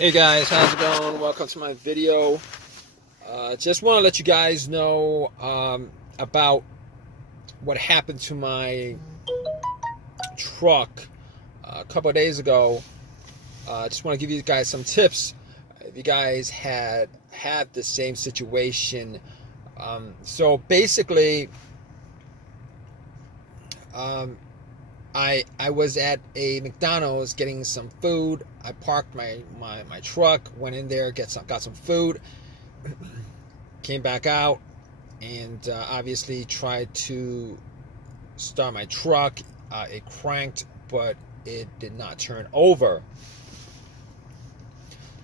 Hey guys, how's it going? Welcome to my video. Just want to let you guys know about what happened to my truck a couple of days ago. Just want to give you guys some tips if you guys had the same situation. So basically, I was at a McDonald's getting some food. I parked my truck, went in there, got some food, came back out, and obviously tried to start my truck. It cranked, but it did not turn over.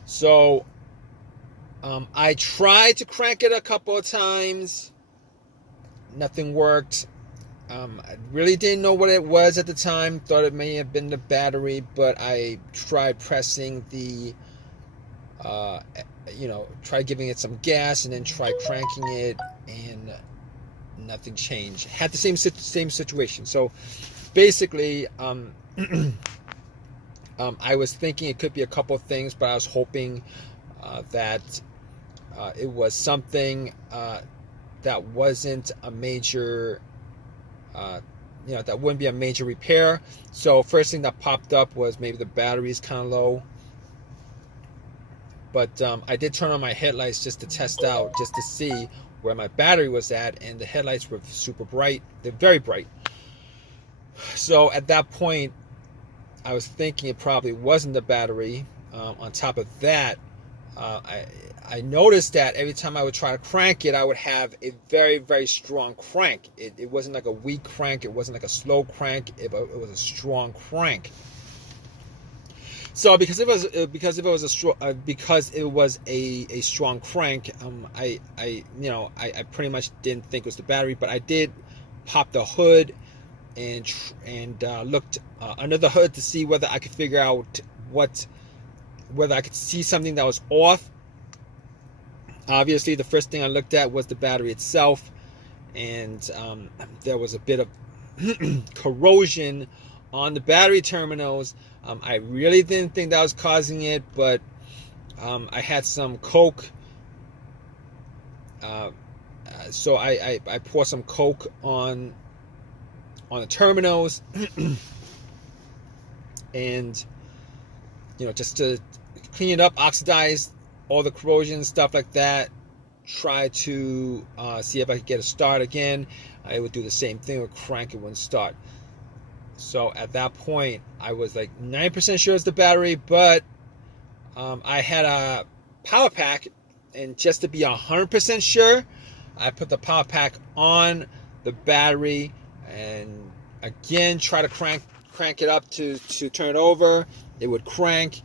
So I tried to crank it a couple of times. Nothing worked. I really didn't know what it was at the time. Thought it may have been the battery, but I tried pressing the, tried giving it some gas and then tried cranking it, and nothing changed. Had the same situation. So basically, I was thinking it could be a couple of things, but I was hoping that it was something that wasn't a major. That wouldn't be a major repair. So first thing that popped up was maybe the battery is kind of low. But I did turn on my headlights just to test out, just to see where my battery was at, and the headlights were super bright. They're very bright. So at that point, I was thinking it probably wasn't the battery. On top of that, I noticed that every time I would try to crank it, I would have a very, very strong crank. It wasn't like a weak crank. It wasn't like a slow crank. It was a strong crank. So because it was a strong crank, I pretty much didn't think it was the battery, but I did pop the hood and looked under the hood to see whether I could figure out whether I could see something that was off. Obviously, the first thing I looked at was the battery itself, and there was a bit of corrosion on the battery terminals. I really didn't think that was causing it, but I had some Coke, so I poured some Coke on the terminals, and just to clean it up, oxidize all the corrosion, stuff like that. Try to see if I could get a start again. I would do the same thing, would crank, it wouldn't start. So at that point, I was like 9% sure it's the battery, but I had a power pack, and just to be 100% sure, I put the power pack on the battery and again try to crank it up to turn it over. It would crank.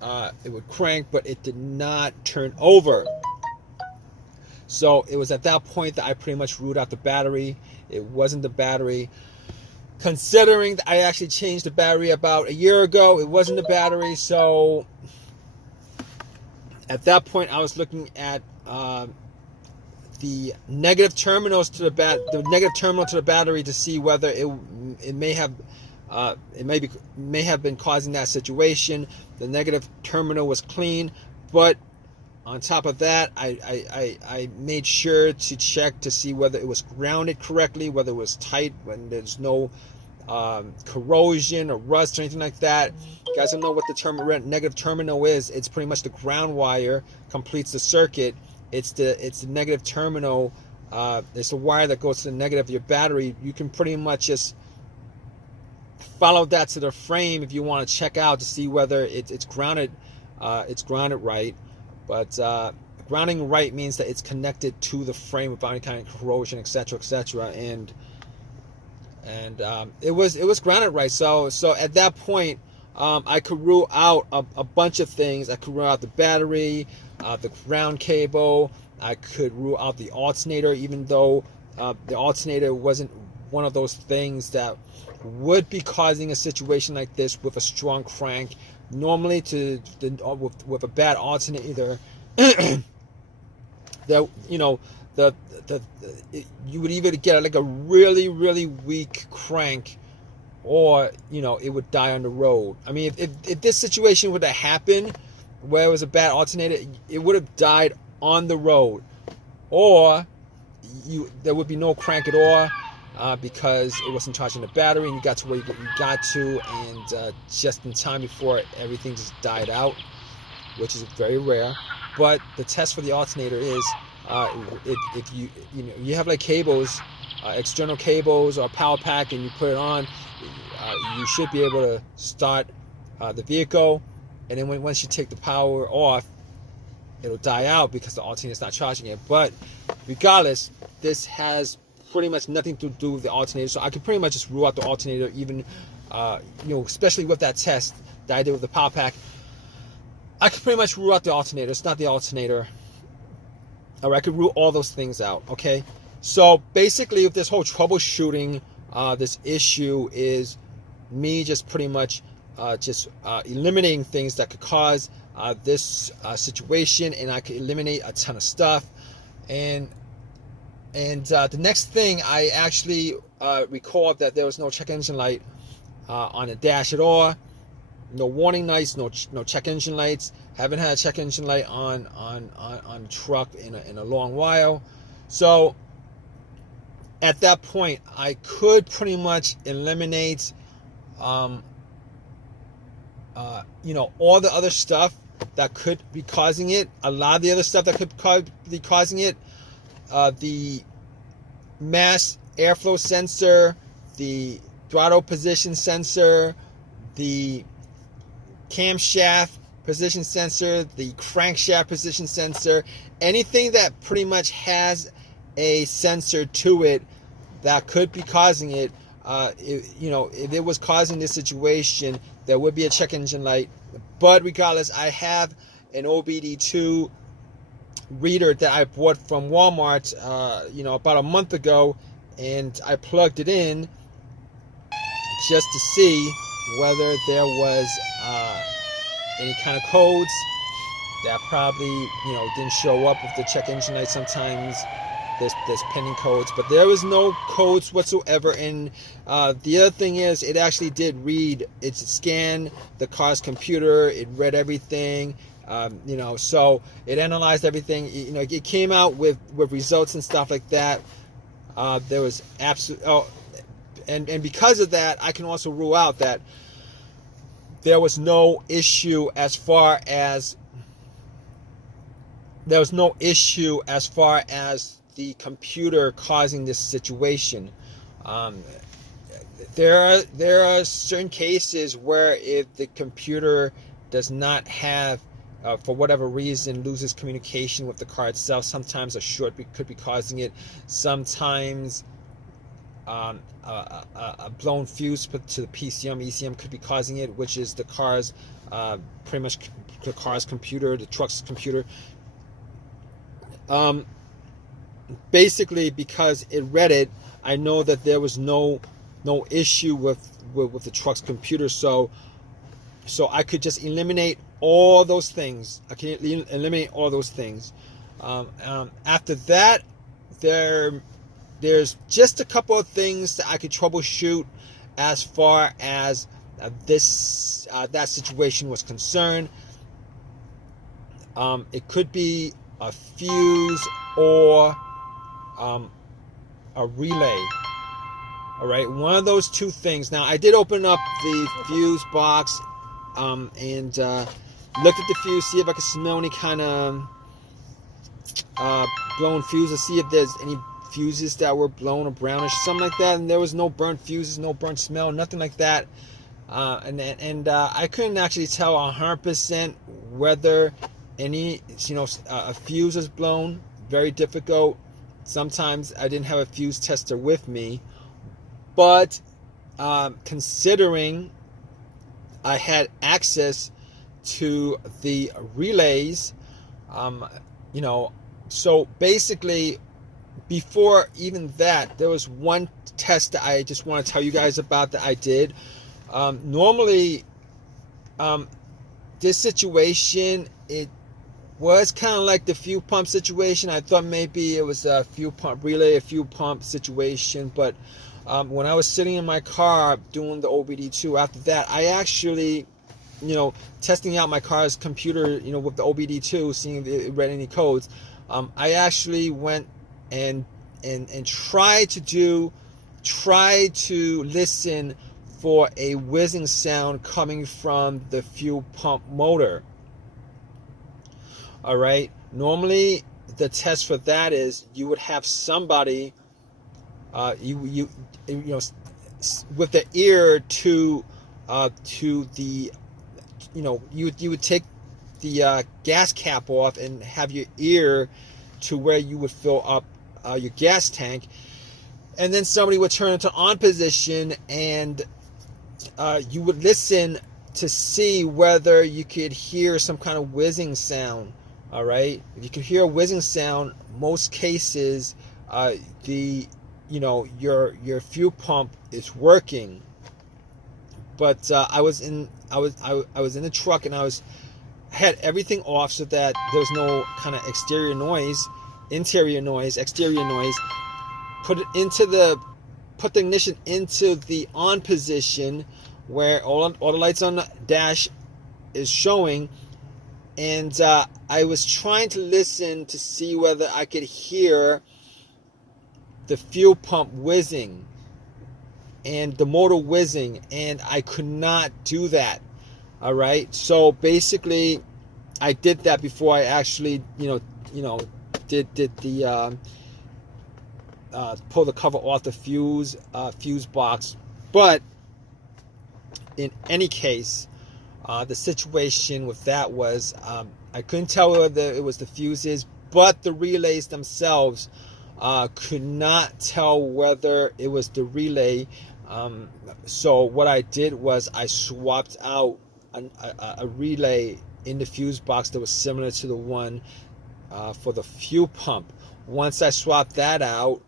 But it did not turn over. So it was at that point that I pretty much ruled out the battery. It wasn't the battery. Considering that I actually changed the battery about a year ago, it wasn't the battery. So at that point, I was looking at the negative terminals to the negative terminal to the battery to see whether it may have been causing that situation. The negative terminal was clean, but on top of that, I made sure to check to see whether it was grounded correctly, whether it was tight, when there's no corrosion or rust or anything like that. You guys don't know what the negative terminal is. It's pretty much the ground wire completes the circuit. It's the negative terminal. It's the wire that goes to the negative of your battery. You can pretty much just follow that to the frame if you want to check out to see whether it's grounded. It's grounded right, but grounding right means that it's connected to the frame without any kind of corrosion, etc., etc. And it was grounded right. So at that point, I could rule out a bunch of things. I could rule out the battery, the ground cable. I could rule out the alternator, even though the alternator wasn't one of those things that would be causing a situation like this with a strong crank. Normally, with a bad alternator, that you would either get like a really, really weak crank, or it would die on the road. I mean, if this situation would have happened, where it was a bad alternator, it would have died on the road, or there would be no crank at all, because it wasn't charging the battery, and you got to where you got to, and just in time before everything just died out, which is very rare. But the test for the alternator is, if you have like cables, external cables or power pack, and you put it on, you should be able to start the vehicle, and then once you take the power off, it'll die out because the alternator is not charging it. But regardless, this has pretty much nothing to do with the alternator, so I could pretty much just rule out the alternator, even especially with that test that I did with the power pack. I could pretty much rule out the alternator. It's not the alternator. All right, I could rule all those things out. Okay, so basically, with this whole troubleshooting, this issue is me just pretty much eliminating things that could cause this situation, and I could eliminate a ton of stuff. And the next thing, I actually recalled that there was no check engine light on the dash at all. No warning lights, no check engine lights. Haven't had a check engine light on the truck in a long while. So at that point, I could pretty much eliminate all the other stuff that could be causing it. A lot of the other stuff that could be causing it. The mass airflow sensor, the throttle position sensor, the camshaft position sensor, the crankshaft position sensor, anything that pretty much has a sensor to it that could be causing it. If it was causing this situation, there would be a check engine light. But regardless, I have an OBD2 reader that I bought from Walmart, about a month ago, and I plugged it in just to see whether there was any kind of codes that probably didn't show up with the check engine light. Sometimes there's pending codes, but there was no codes whatsoever. And the other thing is, it actually did read, it scanned the car's computer, it read everything, so it analyzed everything. It came out with results and stuff like that. There was and because of that, I can also rule out that there was no issue as far as the computer causing this situation. There are certain cases where if the computer does not have, for whatever reason, loses communication with the car itself, sometimes a short could be causing it. Sometimes a blown fuse put to the PCM, ECM could be causing it, which is the car's pretty much the car's computer, the truck's computer. Basically, because it read it, I know that there was no issue with the truck's computer, so I could just eliminate all those things. I can eliminate all those things. After that, there's just a couple of things that I could troubleshoot as far as that situation was concerned. It could be a fuse or a relay. All right, one of those two things. Now, I did open up the fuse box and looked at the fuse, see if I could smell any kind of blown fuses, see if there's any fuses that were blown or brownish, something like that. And there was no burnt fuses, no burnt smell, nothing like that. And I couldn't actually tell 100% whether any a fuse was blown. Very difficult. Sometimes I didn't have a fuse tester with me, but considering I had access to the relays, so basically, before even that, there was one test that I just want to tell you guys about that I did. Normally, this situation, it was kind of like the fuel pump situation. I thought maybe it was a fuel pump relay, a fuel pump situation, but when I was sitting in my car doing the OBD2, after that, I actually testing out my car's computer, with the OBD2, seeing if it read any codes, I actually went and tried to listen for a whizzing sound coming from the fuel pump motor. All right. Normally, the test for that is you would have somebody, with the ear to the, you would take the gas cap off and have your ear to where you would fill up your gas tank, and then somebody would turn it to on position, and you would listen to see whether you could hear some kind of whizzing sound. All right, if you could hear a whizzing sound, most cases, your fuel pump is working. But I was in the truck, and I had everything off so that there was no kind of interior noise. Put the ignition into the on position where all the lights on the dash is showing, and I was trying to listen to see whether I could hear the fuel pump whizzing and the motor whizzing, and I could not do that. All right, so basically I did that before I actually did the pull the cover off the fuse box. But in any case, the situation with that was I couldn't tell whether it was the fuses, but the relays themselves could not tell whether it was the relay. So what I did was I swapped out a relay in the fuse box that was similar to the one for the fuel pump. Once I swapped that out,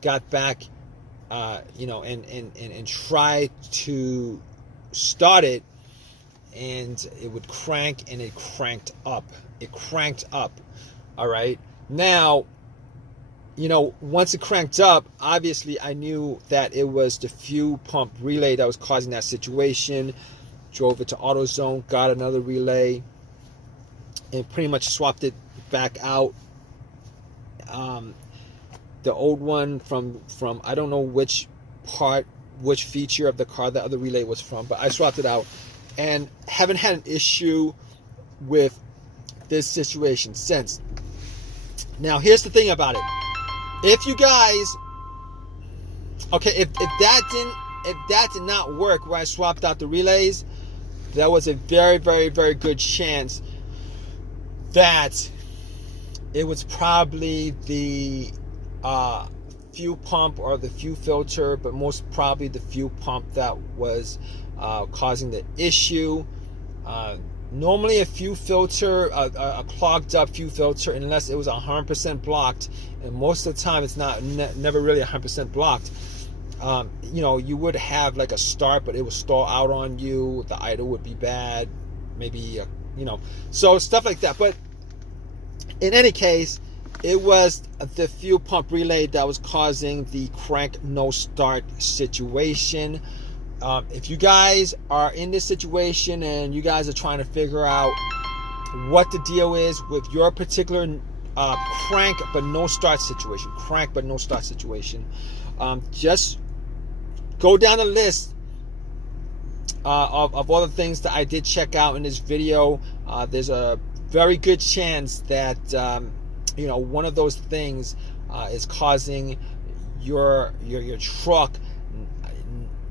got back, and tried to start it, and it would crank, and it cranked up. All right. Now, once it cranked up, obviously I knew that it was the fuel pump relay that was causing that situation. Drove it to AutoZone, got another relay, and pretty much swapped it back out. The old one from I don't know which feature of the car the other relay was from, but I swapped it out, and haven't had an issue with this situation since. Now, here's the thing about it. If you guys, if that did not work where I swapped out the relays, there was a very, very, very good chance that it was probably the fuel pump or the fuel filter, but most probably the fuel pump that was causing the issue. Normally a fuel filter, a clogged up fuel filter, unless it was 100% blocked, and most of the time it's never really 100% blocked, you would have like a start, but it would stall out on you. The idle would be bad, maybe, so stuff like that. But in any case, it was the fuel pump relay that was causing the crank no start situation. If you guys are in this situation and you guys are trying to figure out what the deal is with your particular crank but no start situation, just go down the list of all the things that I did check out in this video. There's a very good chance that one of those things is causing your truck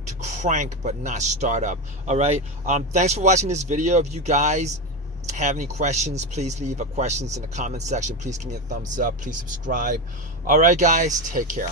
to crank but not start up. All right, thanks for watching this video. If you guys have any questions, please leave a questions in the comment section. Please give me a thumbs up, please subscribe. All right guys, take care.